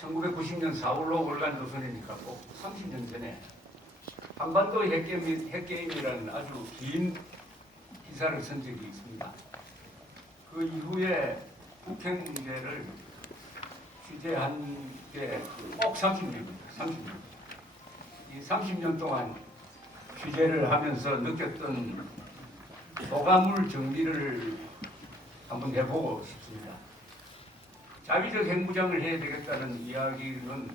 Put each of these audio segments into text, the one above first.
1990년 4월로 월간 조선이니까 꼭 30년 전에 한반도 핵게임이라는 아주 긴 기사를 쓴 적이 있습니다. 그 이후에 북핵 문제를 취재한 게 꼭 30년입니다. 30년. 이 30년 동안 취재를 하면서 느꼈던 소감을 정리를 한번 해보고 싶습니다. 자위적 핵무장을 해야 되겠다는 이야기는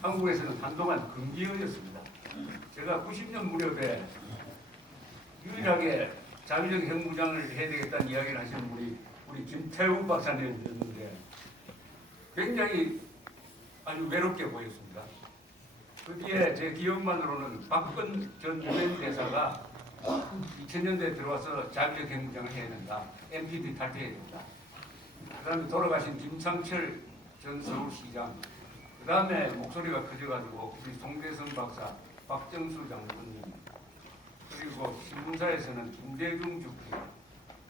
한국에서는 한동안 금기어였습니다. 제가 90년 무렵에 유일하게 자위적 핵무장을 해야 되겠다는 이야기를 하시는 분이 우리 김태우 박사님이었는데 굉장히 아주 외롭게 보였습니다. 그 뒤에 제 기억만으로는 박근 전 유엔 대사가 2000년대에 들어와서 자위적 핵무장을 해야 된다. NPT 탈퇴해야 된다. 그 다음에 돌아가신 김상철 전 서울시장, 그 다음에 목소리가 커져가지고 우리 송대성 박사, 박정수 장군님, 그리고 신문사에서는 김대중 주필,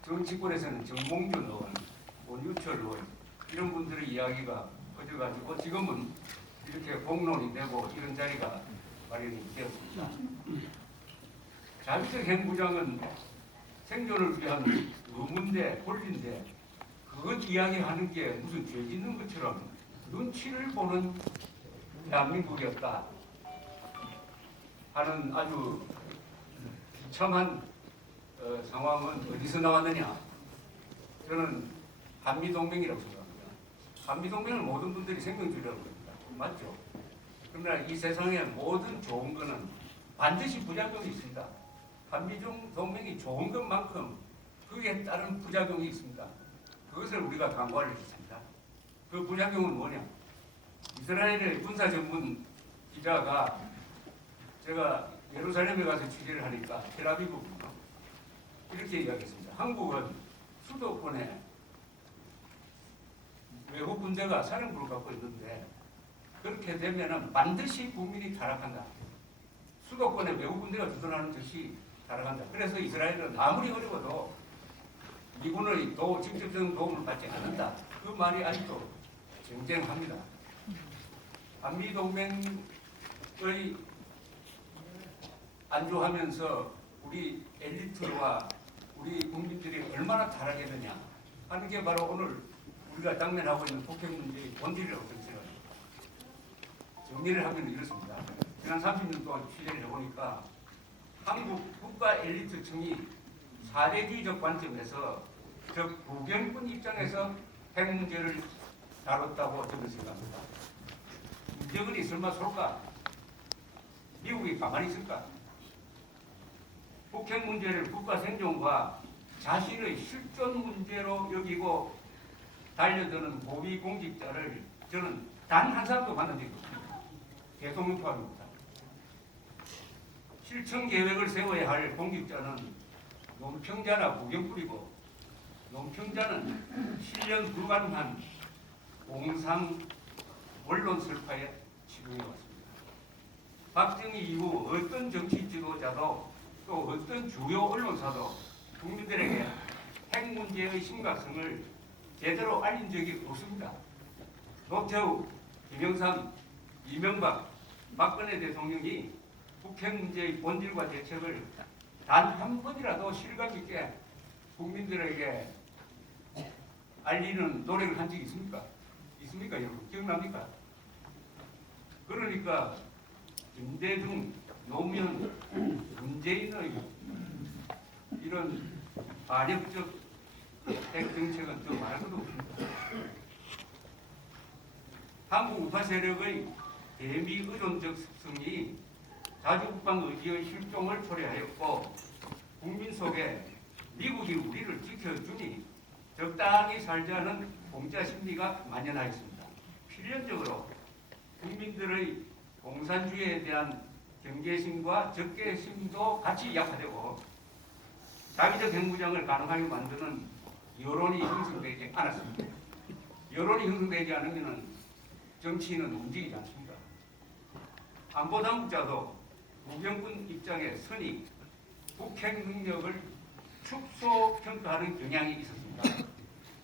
정치권에서는 정몽준 의원, 원유철 의원, 이런 분들의 이야기가 커져가지고 지금은 이렇게 공론이 되고 이런 자리가 마련이 되었습니다. 자위적 핵무장은 생존을 위한 의무인데, 권리인데 그것 이야기하는 게 무슨 죄 짓는 것처럼 눈치를 보는 대한민국이었다 하는 아주 비참한 상황은 어디서 나왔느냐? 저는 한미동맹이라고 생각합니다. 한미동맹을 모든 분들이 생명줄이라고 합니다. 맞죠? 그러나 이 세상에 모든 좋은 거는 반드시 부작용이 있습니다. 한미동맹이 좋은 것만큼 그에 따른 부작용이 있습니다. 그것을 우리가 강구하려 했습니다. 그 부작용은 뭐냐? 이스라엘의 군사 전문 기자가 제가 예루살렘에 가서 취재를 하니까 텔아비브군요. 이렇게 이야기했습니다. 한국은 수도권에 외국 군대가 사령부를 갖고 있는데 그렇게 되면은 반드시 국민이 타락한다. 수도권에 외국 군대가 주둔하는 듯이 타락한다. 그래서 이스라엘은 아무리 어려워도 미군의 직접적인 도움을 받지 않는다. 그 말이 아직도 쟁쟁합니다. 한미동맹의 안주하면서 우리 엘리트와 우리 국민들이 얼마나 타락했느냐 하는 게 바로 오늘 우리가 당면하고 있는 북핵 문제의 본질이라고 생각합니다. 정리를 하면 이렇습니다. 지난 30년 동안 취재를 해보니까 한국 국가 엘리트층이 사대주의적 관점에서 즉 부경군 입장에서 핵 문제를 다뤘다고 저는 생각합니다. 김정은이 설마 솔까? 미국이 가만히 있을까? 북핵 문제를 국가 생존과 자신의 실존 문제로 여기고 달려드는 고위 공직자를 저는 단 한 사람도 만난 적이 없습니다. 대통령 포함입니다. 실천 계획을 세워야 할 공직자는 논평자나 부경꾼이고 논평자는 실현 불가능한 공상 언론 설파에 치중해 왔습니다. 박정희 이후 어떤 정치 지도자도 또 어떤 주요 언론사도 국민들에게 핵 문제의 심각성을 제대로 알린 적이 없습니다. 노태우, 김영삼, 이명박, 박근혜 대통령이 북핵 문제의 본질과 대책을 단 한 번이라도 실감 있게 국민들에게 알리는 노력을 한 적이 있습니까? 있습니까, 여러분? 기억납니까? 그러니까 김대중, 노무현, 문재인의 이런 파력적 핵 정책은 더 말할 것도 없습니다. 한국 우파 세력의 대미 의존적 습성이 자주국방 의지의 실종을 초래하였고 국민 속에 미국이 우리를 지켜주니 적당히 살자는 공자 심리가 만연하였습니다. 필연적으로 국민들의 공산주의에 대한 경계심과 적개심도 같이 약화되고 자기적 핵무장을 가능하게 만드는 여론이 형성되지 않았습니다. 여론이 형성되지 않으면 정치인은 움직이지 않습니다. 안보당국자도 무경군 입장에 선이 북핵 능력을 축소평가하는 경향이 있었습니다.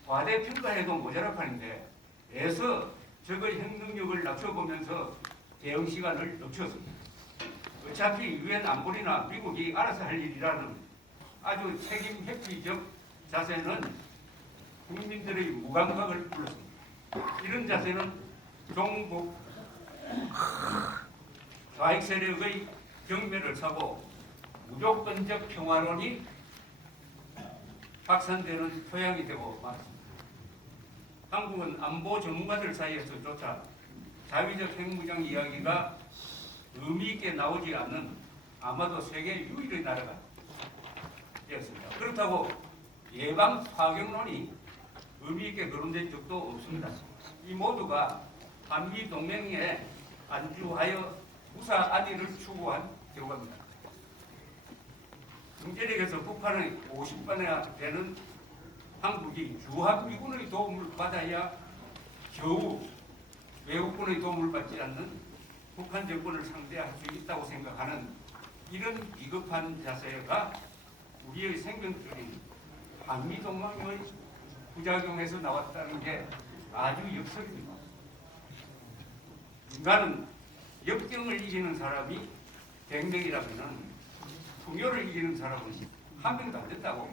과대평가해도 모자랄 판인데 애서 적의 핵 능력을 낮춰보면서 대응 시간을 늦췄습니다. 어차피 유엔 안보리나 미국이 알아서 할 일이라는 아주 책임 회피적 자세는 국민들의 무감각을 불렀습니다. 이런 자세는 종북 좌익 세력의 경매를 사고 무조건적 평화론이 확산되는 토양이 되고 말았습니다. 한국은 안보 전문가들 사이에서조차 자위적 핵무장 이야기가 의미 있게 나오지 않는 아마도 세계 유일의 나라가 되었습니다. 그렇다고 예방 파격론이 의미 있게 거론된 적도 없습니다. 이 모두가 한미 동맹에 안주하여 무사 안위를 추구한 결과입니다. 중재력에서 북한의 50번이나 되는 한국이 주한미군의 도움을 받아야 겨우 외국군의 도움을 받지 않는 북한 정권을 상대할 수 있다고 생각하는 이런 비겁한 자세가 우리의 생명줄인 한미동맹의 부작용에서 나왔다는 게 아주 역설입니다. 인간은 역경을 이기는 사람이 100명이라면 풍요를 이기는 사람은 한 명도 안 된다고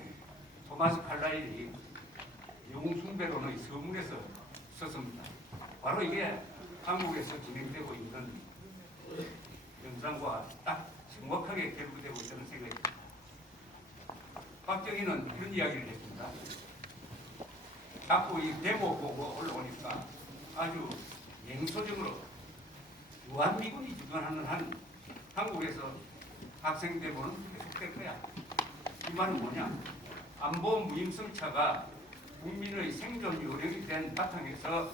토마스 칼라일이 영웅숭배론의 서문에서 썼습니다. 바로 이게 한국에서 진행되고 있는 현상과 딱 정확하게 결부되고 있다는 생각입니다. 박정희는 이런 이야기를 했습니다. 자꾸 이 데모 보고 올라오니까 아주 냉소적으로 주한미군이 주관하는 한 한국에서 학생 데모는 계속될 거야. 이 말은 뭐냐? 안보 무임승차가 국민의 생존 요령이 된 바탕에서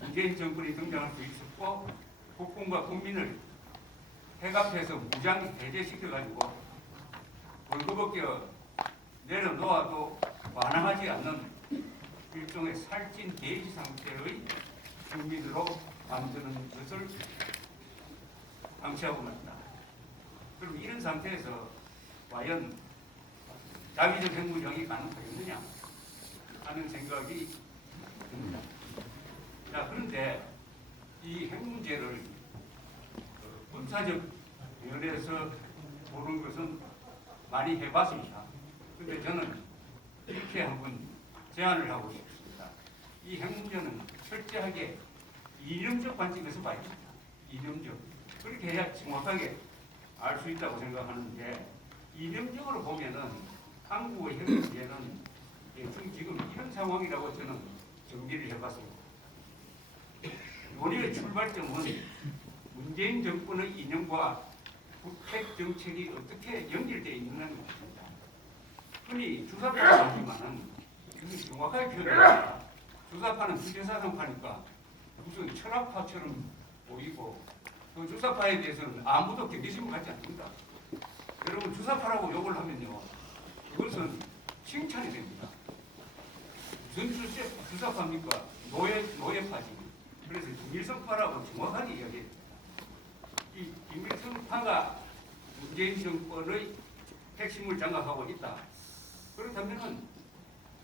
문재인 정권이 등장할 수 있었고 국군과 국민을 핵 앞에서 무장 해제시켜가지고 벌거벗겨 내려놓아도 완화하지 않는 일종의 살찐 게이지 상태의 국민으로 만드는 것을 방치하고 있다. 그럼 이런 상태에서 과연 자위적 핵무장이 가능하겠느냐 하는 생각이 듭니다. 자, 그런데 이 핵 문제를 군사적 면에서 보는 것은 많이 해봤습니다. 그런데 저는 이렇게 한번 제안을 하고 싶습니다. 이 핵 문제는 철저하게 이념적 관점에서 봐야 됩니다. 이념적. 그렇게 해야 정확하게 알 수 있다고 생각하는데 이념적으로 보면은 한국의 핵 문제는 지금 이런 상황이라고 저는 정리를 해봤습니다. 논의의 출발점은 문재인 정권의 이념과 북핵 정책이 어떻게 연결되어 있느냐는 것입니다. 흔히 주사파라고 하지만은 정확하게 표현합니다. 주사파는 주제사상파니까 무슨 철학파처럼 보이고 그 주사파에 대해서는 아무도 경계심을 갖지 않습니다. 여러분 주사파라고 욕을 하면요 그것은 칭찬이 됩니다. 무슨 주사파입니까? 노예파지. 그래서 김일성파라고 정확하게 이야기해요. 이 김일성파가 문재인 정권의 핵심을 장악하고 있다. 그렇다면은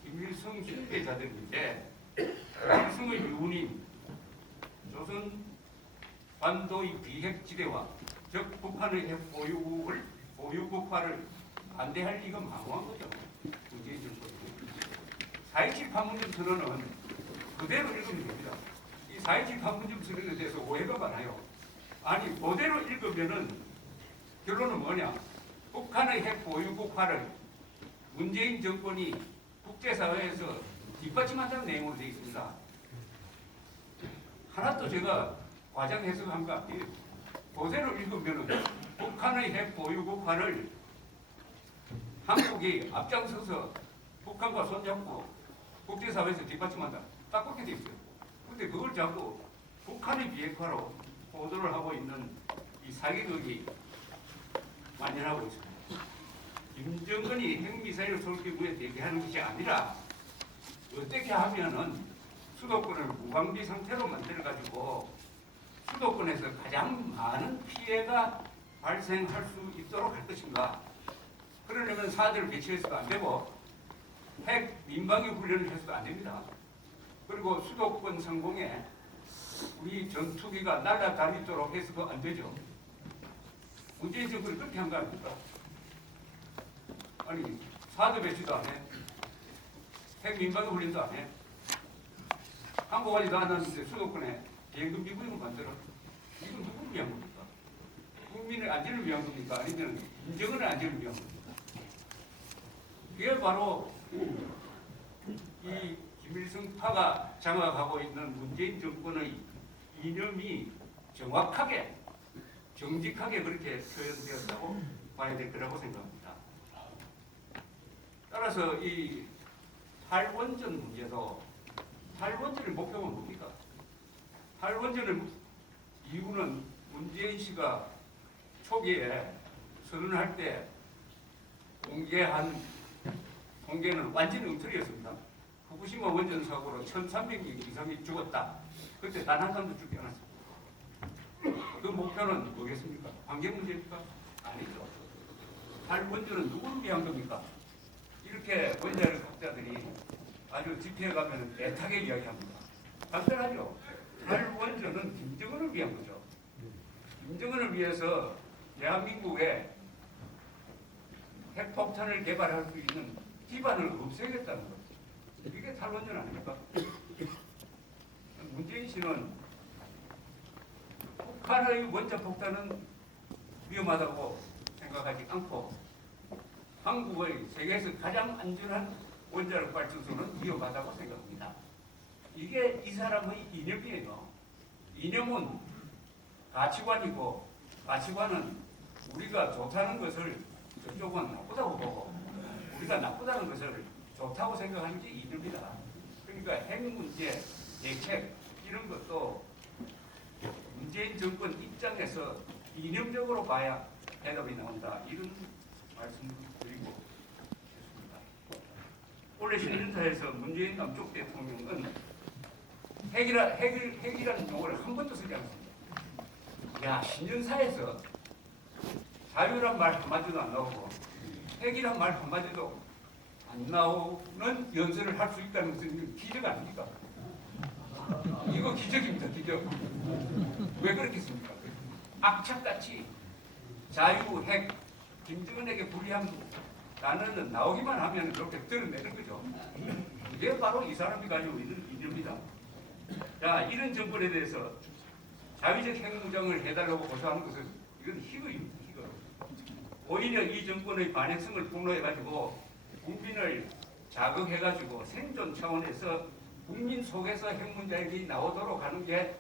김일성 숭배자들인데 김일성의 유님 조선 반도의 비핵지대와 즉 북한의 핵 보유국화를 반대할 리가 망호한 거죠. 문재인 정권. 4.27 판문점 선언은 그대로 읽으면 됩니다. 이 4.27 판문점 선언에 대해서 오해가 많아요. 아니 그대로 읽으면은 결론은 뭐냐? 북한의 핵 보유국화를 문재인 정권이 국제사회에서 뒷받침한다는 내용으로 되어 있습니다. 하나도 제가 과장 해석한 것 같아요. 그대로 읽으면은 북한의 핵 보유국화를 한국이 앞장서서 북한과 손잡고 국제사회에서 뒷받침한다. 딱 그렇게 되어 있어요. 그런데 그걸 자꾸 북한의 비핵화로 보도를 하고 있는 이 사기극이 만연하고 있습니다. 김정은이 핵미사일 쏠기구에 대비하는 것이 아니라 어떻게 하면은 수도권을 무방비 상태로 만들어가지고 수도권에서 가장 많은 피해가 발생할 수 있도록 할 것인가. 그러려면 사들을 배치해서도 안 되고 핵 민방위 훈련을 해서도 안 됩니다. 그리고 수도권 상공에 우리 전투기가 날아다니도록 해서도 안 되죠. 문재인 정부는 그렇게 한 거 아닙니까? 아니 사드 배치도 안 해. 핵민간 훈련도 안 해. 항공하지도 않았는데 수도권에 비행금 미군을 만들어. 이건 누구를 위한 겁니까? 국민의 안전을 위한 겁니까? 아니면 인정을 안전을 위한 겁니까? 그게 바로 이 김일성파가 장악하고 있는 문재인 정권의 이념이 정확하게 정직하게 그렇게 표현되었다고 봐야 될 거라고 생각합니다. 따라서 이 탈원전 문제도 탈원전의 목표가 뭡니까? 탈원전의 이유는 문재인 씨가 초기에 선언할 때 공개는 완전히 엉터리였습니다. 후쿠시마 원전 사고로 1,300명 이상이 죽었다. 그때 단 한 사람도 죽지 않았습니다. 그 목표는 뭐겠습니까? 환경 문제입니까? 아니죠. 탈원전은 누구를 위한 겁니까? 이렇게 원자력 학자들이 아주 집회에 가면 애타게 이야기합니다. 간단하죠. 탈원전은 김정은을 위한 거죠. 김정은을 위해서 대한민국에 핵폭탄을 개발할 수 있는 기반을 없애겠다는 거죠. 이게 탈원전 아닙니까? 문재인 씨는 북한의 원자폭탄은 위험하다고 생각하지 않고 한국의 세계에서 가장 안전한 원자력 발전소는 위험하다고 생각합니다. 이게 이 사람의 이념이에요. 이념은 가치관이고 가치관은 우리가 좋다는 것을 저쪽은 나쁘다고 보고 우리가 나쁘다는 것을 좋다고 생각하는 게 이념이다. 그러니까 핵 문제, 대책 이런 것도 문재인 정권 입장에서 이념적으로 봐야 대답이 나온다. 이런 말씀을 드리고 싶습니다. 올해 신년사에서 문재인 남쪽 대통령은 핵이라는 용어를 한 번도 쓰지 않습니다. 야, 신년사에서 자유란 말 한마디도 안 나오고 핵이란 말 한마디도 안 나오는 연설을 할 수 있다는 것은 기적 아닙니까? 이거 기적입니다. 기적. 왜 그렇겠습니까? 악착같이 자유, 핵, 김정은에게 불리한 단어는 나오기만 하면 그렇게 드러내는 거죠. 이게 바로 이 사람이 가지고 있는 이념입니다. 자, 이런 정권에 대해서 자위적 핵무장을 해달라고 고소하는 것은 이건 희거입니다. 희거. 오히려 이 정권의 반핵성을 폭로해가지고 국민을 자극해가지고 생존 차원에서 국민 속에서 핵문장이 나오도록 하는 게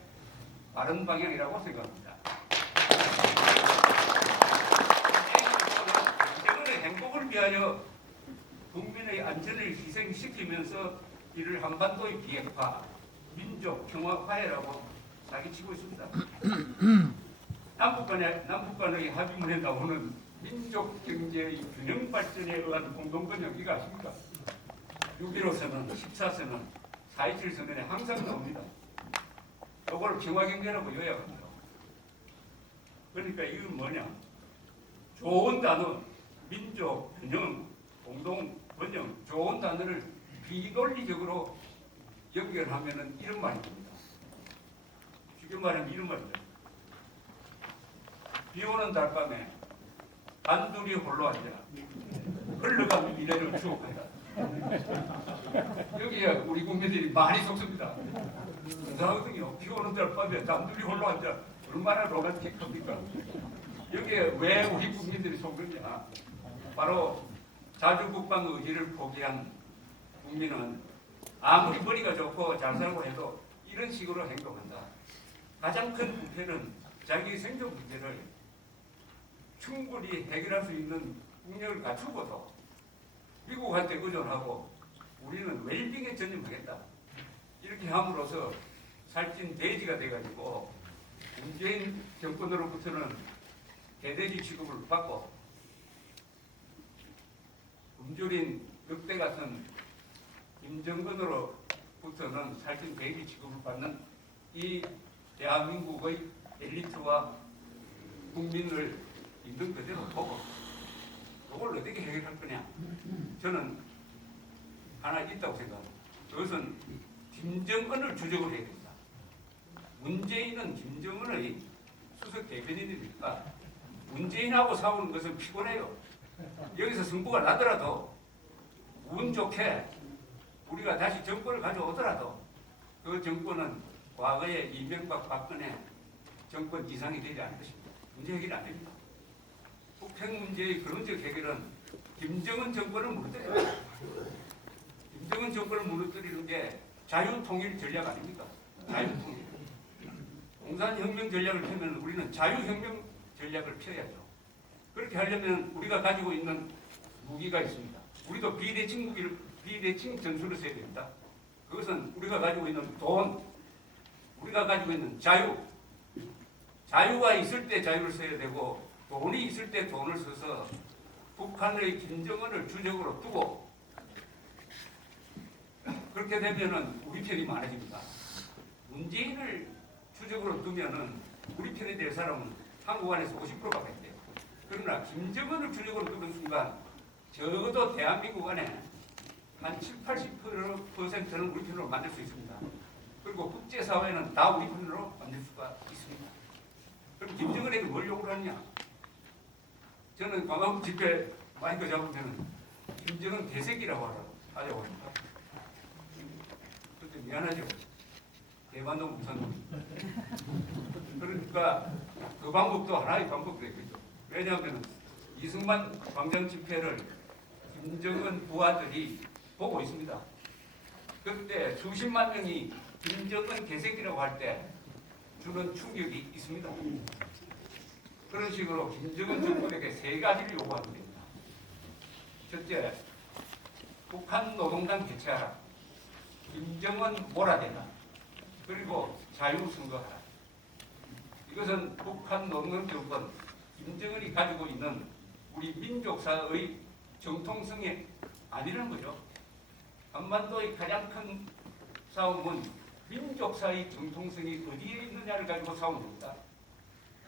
바른 방향이라고 생각합니다. 이제는 행복을 위하여 국민의 안전을 희생시키면서 이를 한반도의 비핵화, 민족 평화화해라고 사기치고 있습니다. 남북 간의 합의문에 나오는 민족 경제의 균형 발전에 의한 공동번영 이거 아십니까? 6.15선언, 14선언, 4.27선언에 항상 나옵니다. 이걸 평화경제라고 요약합니다. 그러니까 이건 뭐냐? 좋은 단어, 민족, 균형, 공동, 번영, 좋은 단어를 비논리적으로 연결하면은 이런 말이 됩니다. 쉽게 말하면 이런 말입니다. 비 오는 달밤에 단둘이 홀로 앉아 흘러가는 미래를 추억한다. 여기에 우리 국민들이 많이 속습니다. 이상하거든요. 비 오는 달밤에 단둘이 홀로 앉아 얼마나 로맨틱합니까? 여기에 왜 우리 국민들이 속느냐? 바로 자주국방 의지를 포기한 국민은 아무리 머리가 좋고 잘 살고 해도 이런 식으로 행동한다. 가장 큰 부패는 자기 생존 문제를 충분히 해결할 수 있는 능력을 갖추고도 미국한테 의존하고 우리는 웰빙에 전념하겠다. 이렇게 함으로써 살찐 돼지가 돼가지고 문재인 정권으로부터는 개돼지 취급을 받고 굶주린 늑대 같은 김정은으로부터는 살찐 돼지 취급을 받는 이 대한민국의 엘리트와 국민을 있는 그대로 보고 이걸 어떻게 해결할 거냐? 저는 하나 있다고 생각합니다. 그것은 김정은을 주적으로 해야 됩니다. 문재인은 김정은의 수석 대변인이니까 문재인하고 싸우는 것은 피곤해요. 여기서 승부가 나더라도 운 좋게 우리가 다시 정권을 가져오더라도 그 정권은 과거의 이명박 박근혜 정권 이상이 되지 않을 것입니다. 문제 해결이 안 됩니다. 북핵 문제의 근원적 해결은 김정은 정권을 무너뜨려요. 김정은 정권을 무너뜨리는 게 자유통일 전략 아닙니까? 자유통일. 공산혁명 전략을 펴면 우리는 자유혁명 전략을 펴야죠. 그렇게 하려면 우리가 가지고 있는 무기가 있습니다. 우리도 비대칭 전술을 써야 됩니다. 그것은 우리가 가지고 있는 돈, 우리가 가지고 있는 자유가 있을 때 자유를 써야 되고 돈이 있을 때 돈을 써서 북한의 김정은을 주적으로 두고 그렇게 되면은 우리 편이 많아집니다. 문재인을 주적으로 두면은 우리 편이 될 사람은 한국 안에서 50%밖에 안 돼요. 그러나 김정은을 주적으로 두는 순간 적어도 대한민국 안에 한 70, 80%는 우리 편으로 만들 수 있습니다. 그리고 국제사회는 다 우리 편으로 만들 수가 있습니다. 그럼 김정은에게 뭘 요구를 하느냐? 저는 광화문 집회 마이크 잡으면 김정은 개새끼라고 하려고 합니다. 그런데 미안하죠. 대만도 못한 놈. 그러니까 그 방법도 하나의 방법이 되겠죠. 왜냐하면 이승만 광장 집회를 김정은 부하들이 보고 있습니다. 그때 수십만 명이 김정은 개새끼라고 할 때 주는 충격이 있습니다. 그런 식으로 김정은 정권에게 세 가지를 요구하는 겁니다. 첫째, 북한 노동당 개최하라. 김정은 몰아내라. 그리고 자유선거하라. 이것은 북한 노동당 정권, 김정은이 가지고 있는 우리 민족사의 정통성이 아니라는 거죠. 한반도의 가장 큰 싸움은 민족사의 정통성이 어디에 있느냐를 가지고 싸우는 겁니다.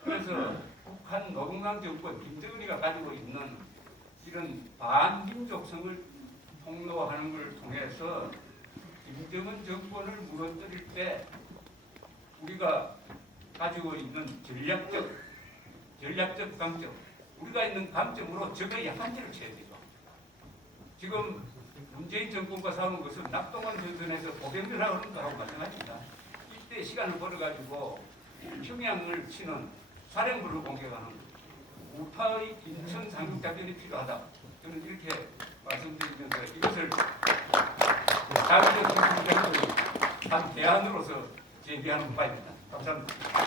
그래서 북한 노동당 정권, 김정은이가 가지고 있는 이런 반민족성을 폭로하는 것을 통해서 김정은 정권을 무너뜨릴 때 우리가 가지고 있는 전략적 강점, 우리가 있는 강점으로 적의 약한지를 쳐야 되죠. 지금 문재인 정권과 싸우는 것은 낙동강 전선에서 보병들하고 하는 거하고 마찬가지입니다. 이때 시간을 벌어가지고 평양을 치는 사령부를 공격하는 우파의 인천 상륙작전이 필요하다. 저는 이렇게 말씀드리면서 이것을 자유적 기술을 한 대안으로서 제기하는 바입니다. 감사합니다.